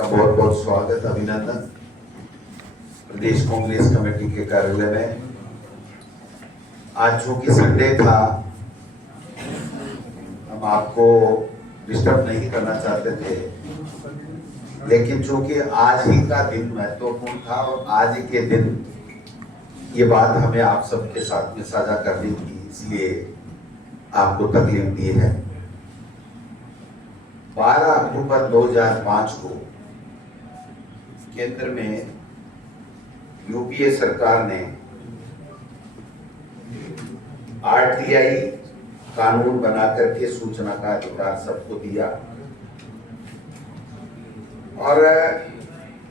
का बहुत बहुत स्वागत, अभिनंदन। प्रदेश कांग्रेस कमेटी के कार्यालय में आज चूंकि संडे था, हम आपको डिस्टर्ब नहीं करना चाहते थे, लेकिन चूंकि आज ही का दिन महत्वपूर्ण था और आज ही के दिन ये बात हमें आप सबके साथ में साझा करनी थी, इसलिए आपको तकलीफ दी है। 12 अक्टूबर 2005 को केंद्र में यूपीए सरकार ने आरटीआई कानून बना करके सूचना का अधिकार सबको दिया और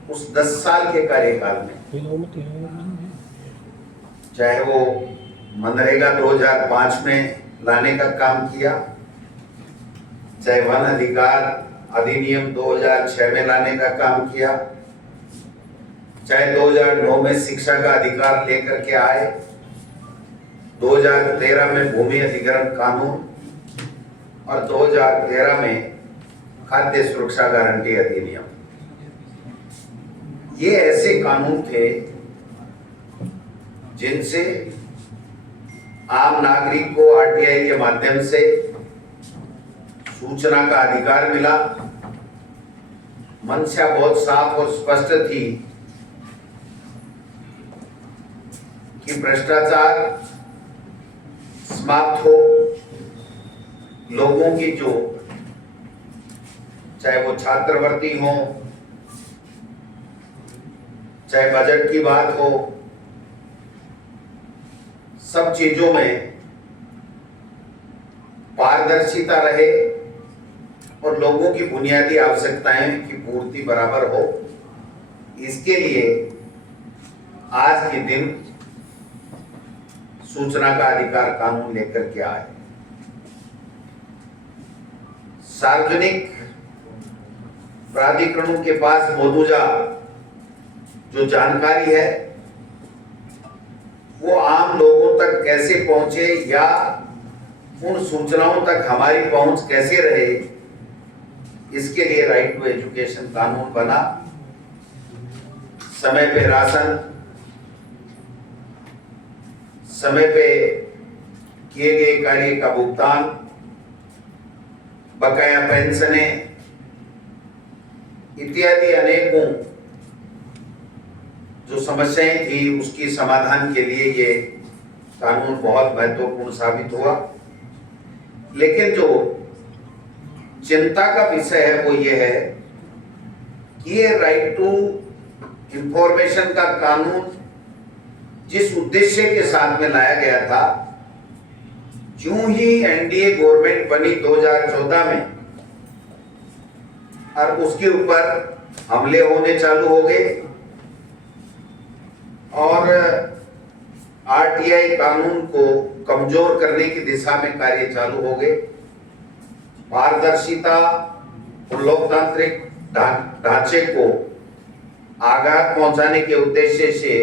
उस 10 साल के कार्यकाल में चाहे वो मनरेगा 2005 में लाने का काम किया, चाहे वन अधिकार अधिनियम 2006 में लाने का काम किया, चाहे 2009 में शिक्षा का अधिकार लेकर के आए, 2013 में भूमि अधिग्रहण कानून और 2013 में खाद्य सुरक्षा गारंटी अधिनियम। ये ऐसे कानून थे जिनसे आम नागरिक को आरटीआई के माध्यम से सूचना का अधिकार मिला। मंशा बहुत साफ और स्पष्ट थी कि भ्रष्टाचार समाप्त हो, लोगों की जो चाहे वो छात्रवृत्ति हो, चाहे बजट की बात हो, सब चीजों में पारदर्शिता रहे और लोगों की बुनियादी आवश्यकताएं की पूर्ति बराबर हो। इसके लिए आज के दिन सूचना का अधिकार कानून लेकर के आए। सार्वजनिक प्राधिकरणों के पास मौजूदा जो जानकारी है वो आम लोगों तक कैसे पहुंचे या उन सूचनाओं तक हमारी पहुंच कैसे रहे, इसके लिए राइट टू एजुकेशन कानून बना। समय पे राशन, समय पे किए गए कार्य का भुगतान, बकाया पेंशनें इत्यादि अनेकों जो समस्याएं थी उसकी समाधान के लिए ये कानून बहुत महत्वपूर्ण साबित हुआ। लेकिन जो चिंता का विषय है वो ये है कि ये राइट टू इंफॉर्मेशन का कानून जिस उद्देश्य के साथ में लाया गया था, यूं ही एनडीए गवर्नमेंट बनी 2014 में और उसके ऊपर हमले होने चालू हो गए और आरटीआई कानून को कमजोर करने की दिशा में कार्य चालू हो गए। पारदर्शिता और लोकतांत्रिक ढांचे को आघात पहुंचाने के उद्देश्य से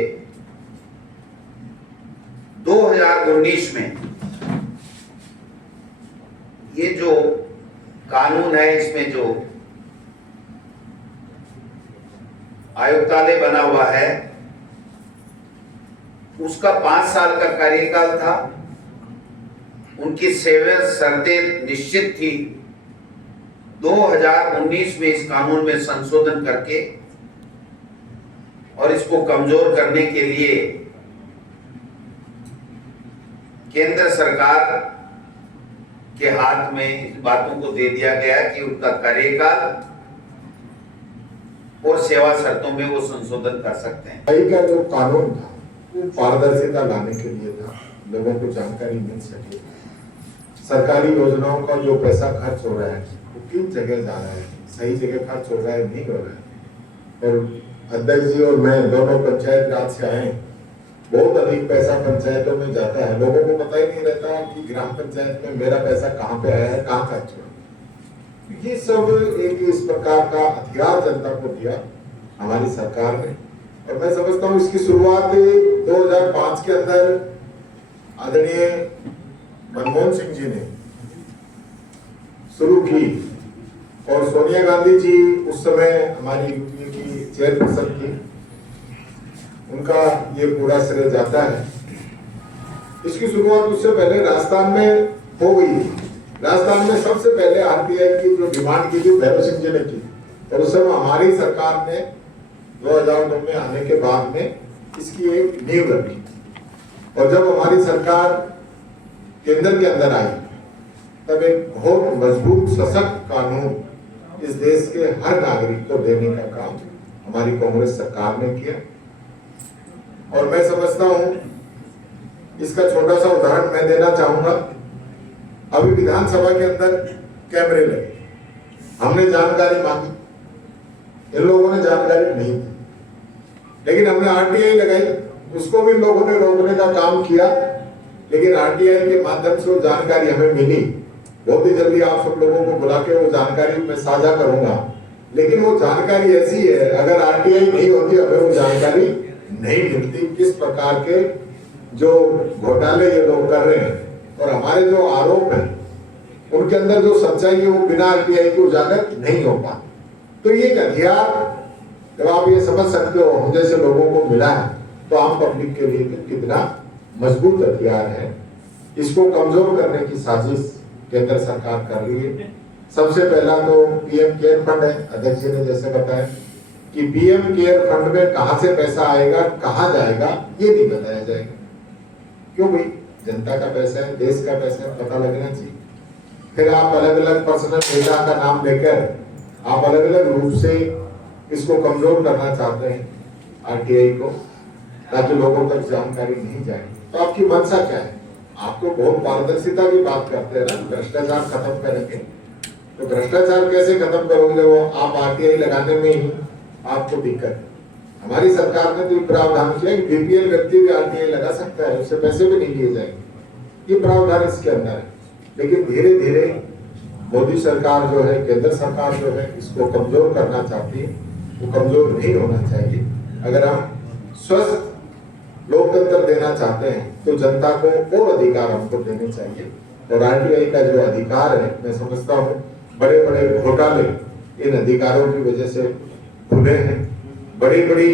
2019 में ये जो कानून है, इसमें जो आयुक्तालय बना हुआ है उसका 5 साल का कार्यकाल था। उनकी सेवा शर्तें निश्चित थी। 2019 में इस कानून में संशोधन करके और इसको कमजोर करने के लिए केंद्र सरकार के हाथ में इस बातों को दे दिया गया कि उनका कार्यकाल और सेवा शर्तों में वो संशोधन कर सकते हैं। का जो कानून था पारदर्शिता लाने के लिए था, लोगों को जानकारी मिल सके। सरकारी योजनाओं का जो पैसा खर्च हो रहा है वो किस जगह जा रहा है, सही जगह खर्च हो रहा है, नहीं हो रहा है। और अध्यक्ष जी और मैं दोनों पंचायत राज से आए, बहुत अधिक पैसा पंचायतों में जाता है, लोगों को पता ही नहीं रहता कि ग्राम पंचायत में मेरा पैसा कहाँ पे आया है, कहाँ खर्च हुआ। ये सब एक इस प्रकार का हथियार जनता को दिया हमारी सरकार ने, और मैं समझता हूँ इसकी शुरुआत 2005 के अंदर आदरणीय मनमोहन सिंह जी ने शुरू की और सोनिया गांधी जी उस समय हमारी यूपीए की चेयरपर्सन थी, उनका ये पूरा श्रेय जाता है। इसकी शुरुआत उससे पहले राजस्थान में हो गई थी। राजस्थान में सबसे पहले आरटीआई की जो डिमांड की थी भैरव सिंह जी ने की, और उस समय हमारी सरकार ने 2009 में आने के बाद में इसकी एक नींव रखी। और जब हमारी सरकार केंद्र के अंदर आई तब एक बहुत मजबूत सशक्त कानून इस देश के हर नागरिक को देने का काम हमारी कांग्रेस सरकार ने किया। और मैं समझता हूं, इसका छोटा सा उदाहरण मैं देना चाहूंगा। अभी विधानसभा के अंदर कैमरे लगे, हमने जानकारी मांगी, इन लोगों ने जानकारी नहीं दी, लेकिन हमने आरटीआई लगाई, उसको भी लोगों ने रोकने का काम किया। लेकिन आरटीआई के माध्यम से वो जानकारी हमें मिली। बहुत ही जल्दी आप सब लोगों को बुला के वो जानकारी मैं साझा करूंगा। लेकिन वो जानकारी ऐसी है, अगर आरटीआई नहीं होती हमें वो जानकारी नहीं मिलती किस प्रकार के जो घोटाले ये लोग कर रहे हैं, और हमारे जो आरोप हैं उनके अंदर जो सच्चाई है वो बिना आरटीआई के उजागर नहीं हो पाती। तो ये एक हथियार जब आप ये समझ सकते हो हम जैसे लोगों को मिला है, तो आम पब्लिक के लिए कितना मजबूत हथियार है। इसको कमजोर करने की साजिश केंद्र सरकार कर रही है। सबसे पहला तो पीएम केयर फंड है, अध्यक्ष जी ने जैसे बताया कि पीएम केयर फंड में कहां से पैसा आएगा, कहां जाएगा, ये नहीं बताया जाएगा। क्यों भाई, जनता का पैसा है, देश का पैसा है, पता लगना चाहिए। फिर आप अलग अलग पर्सनल डेटा का नाम लेकर आप अलग अलग रूप से इसको कमजोर करना चाहते हैं आरटीआई को, ताकि लोगों तक जानकारी नहीं जाए। तो आपकी मंशा क्या है? आप तो बहुत पारदर्शिता की बात करते हैं ना, भ्रष्टाचार खत्म करेंगे। तो भ्रष्टाचार कैसे खत्म करोगे? वो आप आरटीआई लगाने में ही आपको दिक्कत है। हमारी सरकार ने तो प्रावधान किया कि बीपीएल व्यक्ति भी आरटीआई लगा सकता है, उससे पैसे भी नहीं लिए जाएंगे, ये प्रावधान इसके अंदर है। लेकिन धीरे धीरे मोदी सरकार जो है, केंद्र सरकार जो है, इसको कमजोर करना चाहती है। वो कमजोर नहीं होना चाहिए। अगर हम स्वस्थ लोकतंत्र देना चाहते हैं तो जनता को और अधिकार हमको देने चाहिए। और आरटीआई का जो अधिकार है, मैं समझता हूँ बड़े बड़े घोटाले इन अधिकारों की वजह से खुले हैं। बड़ी बड़ी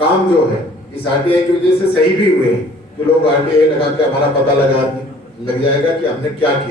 काम जो है इस आरटीआई की वजह से सही भी हुए हैं कि लोग आरटीआई लगा के हमारा पता लग जाएगा कि हमने क्या किया।